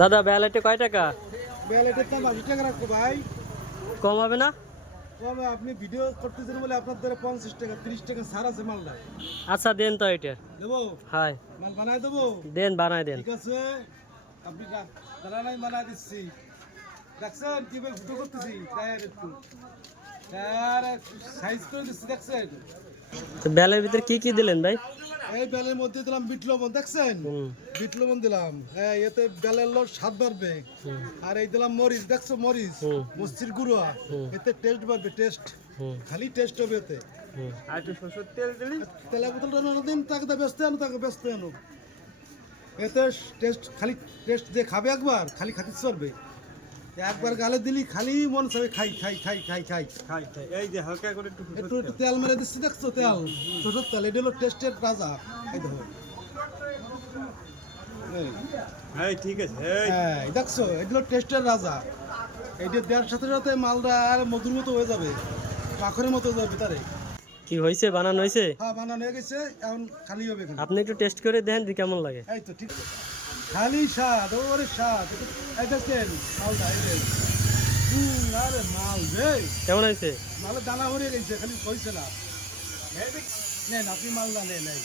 দাদা ব্যালেটে কয় টাকা? ব্যালেটের দাম 80 টাকা রাখবো ভাই। কম হবে না? কবে আপনি ভিডিও করতেছেন বলে আপনার দ্বারা 50 টাকা 30 টাকা ছাড় আছে মালটা। আচ্ছা দেন তো এটা। দেবো? হাই মাল বানায় দেবো? দেন, বানাই দেন। ঠিক আছে, আপনি দাঁড়ানাই বানায় দিচ্ছি। দেখছেন কিভাবে ফুটো করতেছি টায়ার একটু টায়ার সাইজ করে দিচ্ছি দেখছেন। তো ব্যালের ভিতরে কি কি দিলেন ভাই? এই বেলের মধ্যে দিলাম বিট লবণ দেখছেন, হুম বিট লবণ দিলাম। হ্যাঁ, এতে বেলের স্বাদ বাড়বে। হুম আর এই দিলাম মরিচ দেখছো, মরিচ হুম মস্তির গুঁড়ো, হুম এতে টেস্ট বাড়বে, টেস্ট হুম খালি টেস্ট হবে এতে। হুম। আর একটু সরষের তেল দিলি। তেলা বোতলটা আনো দিন, তাকে ব্যস্ত আনো, তাকে ব্যস্ত আনো। এতে টেস্ট খালি টেস্ট যে খাবে একবার খালি খাতির পারবে। একবার গালে দিলি খালি মন চাবে খাই খাই খাই খাই খাই। খাই খাই এই যে হালকা করে একটু একটু একটু তেল মেরে দিচ্ছি দেখছো, তেল সরষের তেল, এটা হলো টেস্টের রাজা। এই দেখো, এই, হ্যাঁ ঠিক আছে এই হ্যাঁ এই দেখছো, এটা হলো টেস্টের রাজা। এইটা দেওয়ার সাথে সাথে মালটা আর মধুর মতো হয়ে যাবে, পাখরের মতো হয়ে যাবে তারে। কি হয়েছে, বানানো হয়েছে? হ্যাঁ, বানানো হয়ে গেছে, এখন খালি হবে এখানে। আপনি একটু টেস্ট করে দেখেন যে কেমন লাগে। এই তো ঠিক আছে, খালি স্বাদ, ওরে স্বাদ। এই দেখেন মালটা, এই যে আরে মাল রে, কেমন হয়েছে? মালের দানা ভরে গেছে, খালি হয়েছে না। নেন আপনি মালটা নেন। এই